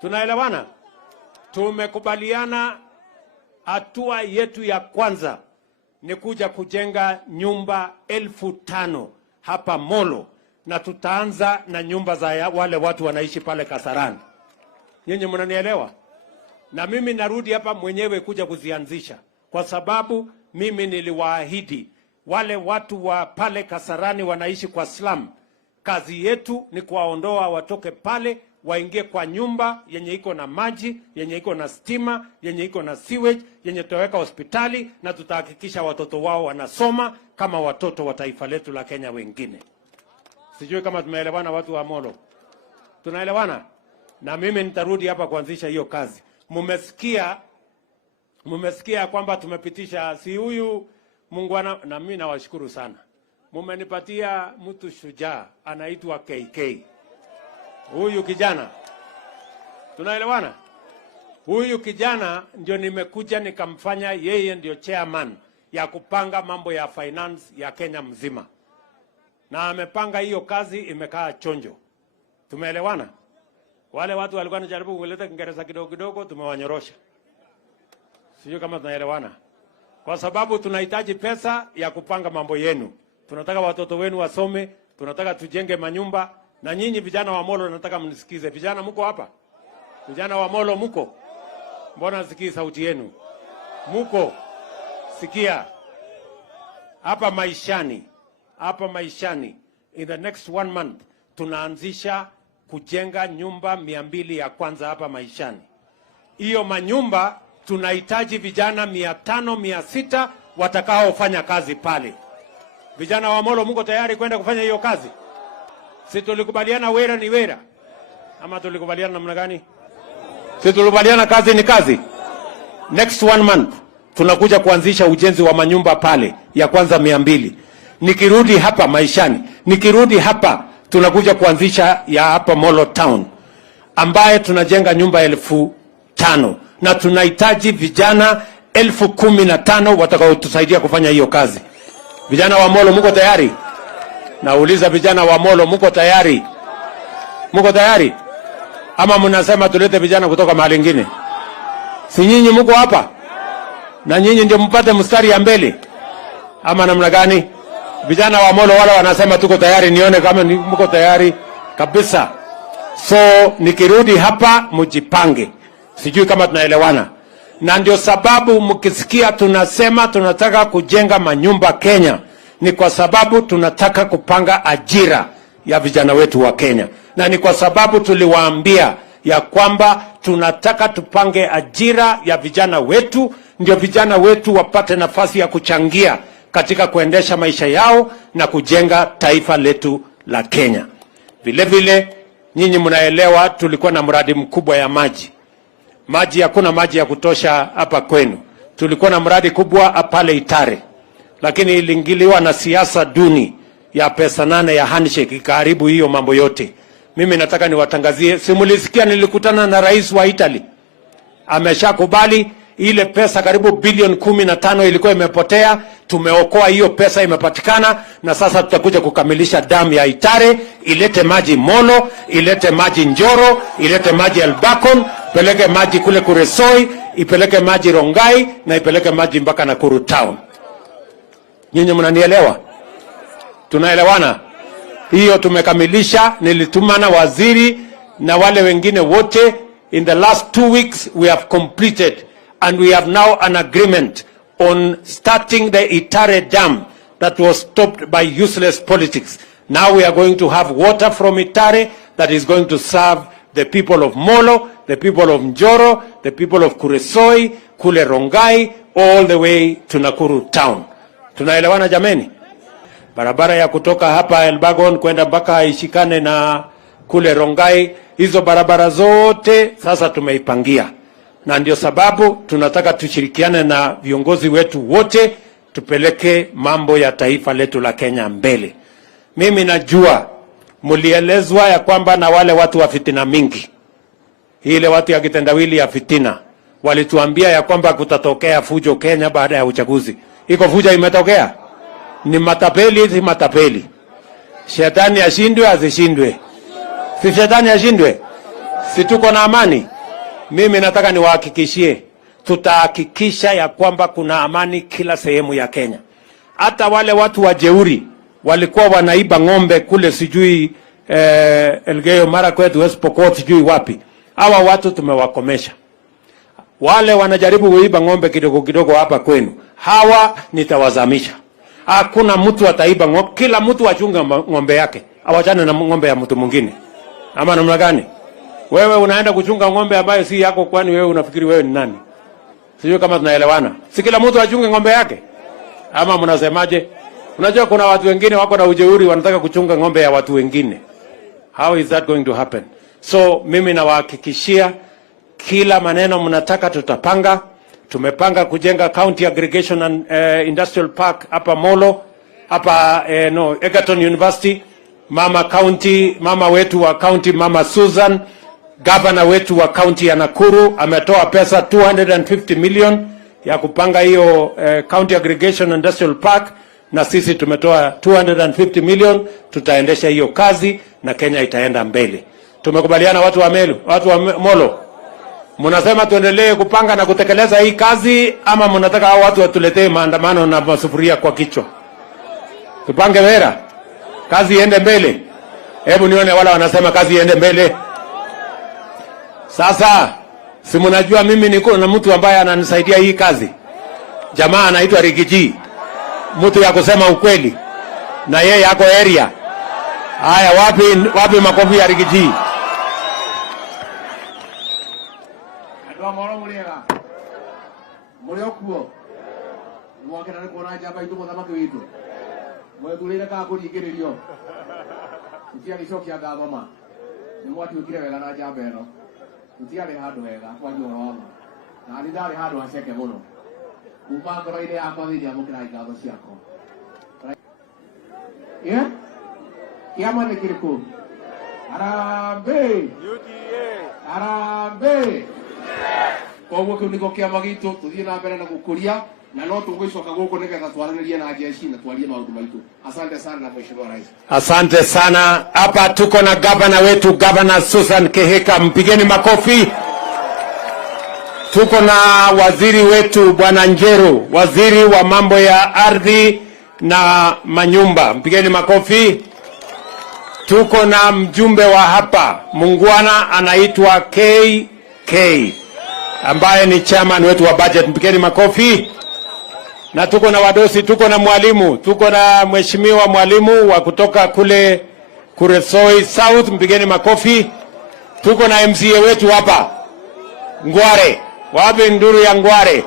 Tunaelewana? Tumekubaliana hatua yetu ya kwanza ni kuja kujenga nyumba 5,000 hapa Molo, na tutaanza na nyumba za wale watu wanaishi pale Kasarani. Nyinyi mnanielewa? Na mimi narudi hapa mwenyewe kuja kuzianzisha, kwa sababu mimi niliwaahidi wale watu wa pale Kasarani wanaishi kwa slum. Kazi yetu ni kuwaondoa watoke pale waingie kwa nyumba yenye iko na maji, yenye iko na stima, yenye iko na sewage, yenye tutaweka hospitali, na tutahakikisha watoto wao wanasoma kama watoto wa taifa letu la Kenya wengine. Sijui kama tumeelewana watu wa Molo. Tunaelewana? Na mimi nitarudi hapa kuanzisha hiyo kazi. Mumesikia kwamba tumepitisha si huyu Muungwana, na mimi nawashukuru sana. Mumenipatia mtu shujaa anaitwa KK. Huyu kijana, tunaelewana? Huyu kijana ndio nimekuja nikamfanya yeye ndio chairman ya kupanga mambo ya finance ya Kenya mzima. Na amepanga hiyo kazi, imekaa chonjo. Tumeelewana? Wale watu walikuwa wanajaribu kuleta Kiingereza kidogo kidogo, tumewanyorosha. Sio kama tunaelewana. Kwa sababu tunahitaji pesa ya kupanga mambo yenu. Tunataka watoto wenu wasome, tunataka tujenge manyumba. Na nyinyi vijana wa Molo nataka mnisikize. Vijana mko hapa? Vijana wa Molo mko? Mbona sikii sauti yenu? Mko? Sikia. Hapa maishani in the next 1 month tunaanzisha kujenga nyumba 200 ya kwanza hapa maishani. Hiyo manyumba tunahitaji vijana 500 600 watakaofanya kazi pale. Vijana wa Molo mko tayari kwenda kufanya hiyo kazi? Si tulikubaliana wera ni wera? Ama tulikubaliana namna gani? Si tulikubaliana kazi ni kazi? Next 1 month tunakuja kuanzisha ujenzi wa manyumba pale ya kwanza 200. Nikirudi hapa maishani, nikirudi hapa tunakuja kuanzisha ya hapa Molo town ambaye tunajenga nyumba 5,000, na tunahitaji vijana 15,000 watakaotusaidia kufanya hiyo kazi. Vijana wa Molo mko tayari? Nauliza vijana wa Molo mko tayari? Mko tayari? Ama mnasema tulete vijana kutoka mahali ingine? Si nyinyi mko hapa? Na nyinyi ndio mpate mstari ya mbele? Ama namna gani? Vijana wa Molo wala wanasema tuko tayari, nione kama mko tayari kabisa. So nikirudi hapa mjipange. Sijui kama tunaelewana. Na ndio sababu mkisikia tunasema tunataka kujenga manyumba Kenya, ni kwa sababu tunataka kupanga ajira ya vijana wetu wa Kenya. Na ni kwa sababu tuliwaambia ya kwamba tunataka tupange ajira ya vijana wetu, ndio vijana wetu wapate nafasi ya kuchangia katika kuendesha maisha yao na kujenga taifa letu la Kenya. Vile vile nyinyi mnaelewa tulikuwa na mradi mkubwa ya maji. Hakuna maji ya kutosha hapa kwenu. Tulikuwa na mradi kubwa pale Itare, lakini iliingiliwa na siasa duni ya pesa 8 ya handshake ikaharibu hiyo mambo yote. Mimi nataka niwatangazie, simulisikia nilikutana na rais wa Italy. Ameshakubali ile pesa karibu bilioni 15 ilikuwa imepotea, tumeokoa hiyo pesa, imepatikana, na sasa tutakuja kukamilisha damu ya Itare, ilete maji Molo, ilete maji Njoro, ilete maji Elbakon, peleke maji kule Kuresoi, ipeleke maji Rongai, na ipeleke maji mpaka Nakuru town. Nyinyi mnanielewa? Tunaelewana? Hiyo tumekamilisha, nilitumana waziri na wale wengine wote. In the last 2 weeks we have completed, and we have now an agreement on starting the Itare Dam that was stopped by useless politics. Now we are going to have water from Itare that is going to serve the people of Molo, the people of Njoro, the people of Kuresoi, kule Rongai, all the way to Nakuru town. Tunaelewana jameni? Barabara ya kutoka hapa Elbagon kwenda mpaka ishikane na kule Rongai, hizo barabara zote sasa tumeipangia. Na ndio sababu tunataka tushirikiane na viongozi wetu wote, tupeleke mambo ya taifa letu la Kenya mbele. Mimi najua mulielezwa ya kwamba na wale watu wa fitina mingi, ile watu ya kitendawili ya fitina, walituambia ya kwamba kutatokea fujo Kenya baada ya uchaguzi. Iko fujo imetokea? Ni matapeli, si matapeli. Shetani ashindwe asishindwe? Si shetani ashindwe? Si tuko na amani? Mimi nataka niwahakikishie, tutahakikisha ya kwamba kuna amani kila sehemu ya Kenya. Hata wale watu wajeuri walikuwa wanaiba ng'ombe kule sijui Elgeyo Marakwet, West Pokot, sijui wapi. Hawa watu tumewakomesha. Wale wanajaribu kuiba ng'ombe kidogo kidogo hapa kwenu, hawa nitawazamisha. Hakuna mtu ataiba ng'ombe, kila mtu achunga ng'ombe yake. Awachane na ng'ombe ya mtu mwingine. Ama namna gani? Wewe unaenda kuchunga ng'ombe ambayo si yako, kwani wewe unafikiri wewe ni nani? Sijui kama tunaelewana. Si kila mtu achunge ng'ombe yake? Ama mnasemaje? Unajua kuna watu wengine wako na ujeuri, wanataka kuchunga ng'ombe ya watu wengine. How is that going to happen? So mimi nawahakikishia kila maneno mnataka tutapanga. Tumepanga kujenga County Aggregation and Industrial Park hapa Molo, hapa Egerton University. Mama wetu wa county, Mama Susan, governor wetu wa county ya Nakuru ametoa pesa 250 million ya kupanga hiyo County Aggregation and Industrial Park, na sisi tumetoa 250 million. Tutaendesha hiyo kazi na Kenya itaenda mbele. Tumekubaliana watu wa Molo. Mnasema tuendelee kupanga na kutekeleza hii kazi, ama mnataka hao watu watuletee maandamano na masufuria kwa kichwa? Tupange vera, kazi iende mbele. Hebu nione wala wanasema kazi iende mbele. Sasa si mnajua mimi niko na mtu ambaye ananisaidia hii kazi. Jamaa anaitwa Rigathi. Mtu ya kusema ukweli. Na yeye yako area. Haya, wapi makofi ya Rigathi? Molo muliega. Muliokuo. Mwakena ni kuona jamba itu muthamaki witu. Mwethurire ka kuringiririo. Utia gicokia ngathoma. Ni mwati ukire wega na jamba eno. Utiari handu hega kwa nyoro wama. Na ni ndari handu haceke muno. Kuma ngoro-ini yakwa thiini amukira ngatho ciako. Yeah? Kiama ni kiriku. Harambee. UDA. Harambee. Koguo kiu niko kiama gitu tuthie na mbere na gukuria na no tugwicoka guku nigetha twaranirie na jeshi na twarie maundu maitu. Asante sana Mheshimiwa Rais. Asante sana. Hapa tuko na governor wetu, Governor Susan Kehika, mpigeni makofi. Tuko na waziri wetu Bwana Njeru, waziri wa mambo ya ardhi na manyumba, mpigeni makofi. Tuko na mjumbe wa hapa Mungwana anaitwa KK ambaye ni chairman wetu wa budget, mpigeni makofi. Na tuko na wadosi, tuko na mwalimu, tuko na mheshimiwa mwalimu wa kutoka kule Kuresoi South, mpigeni makofi. Tuko na MCA wetu hapa Ngware, wapi nduru ya Ngware?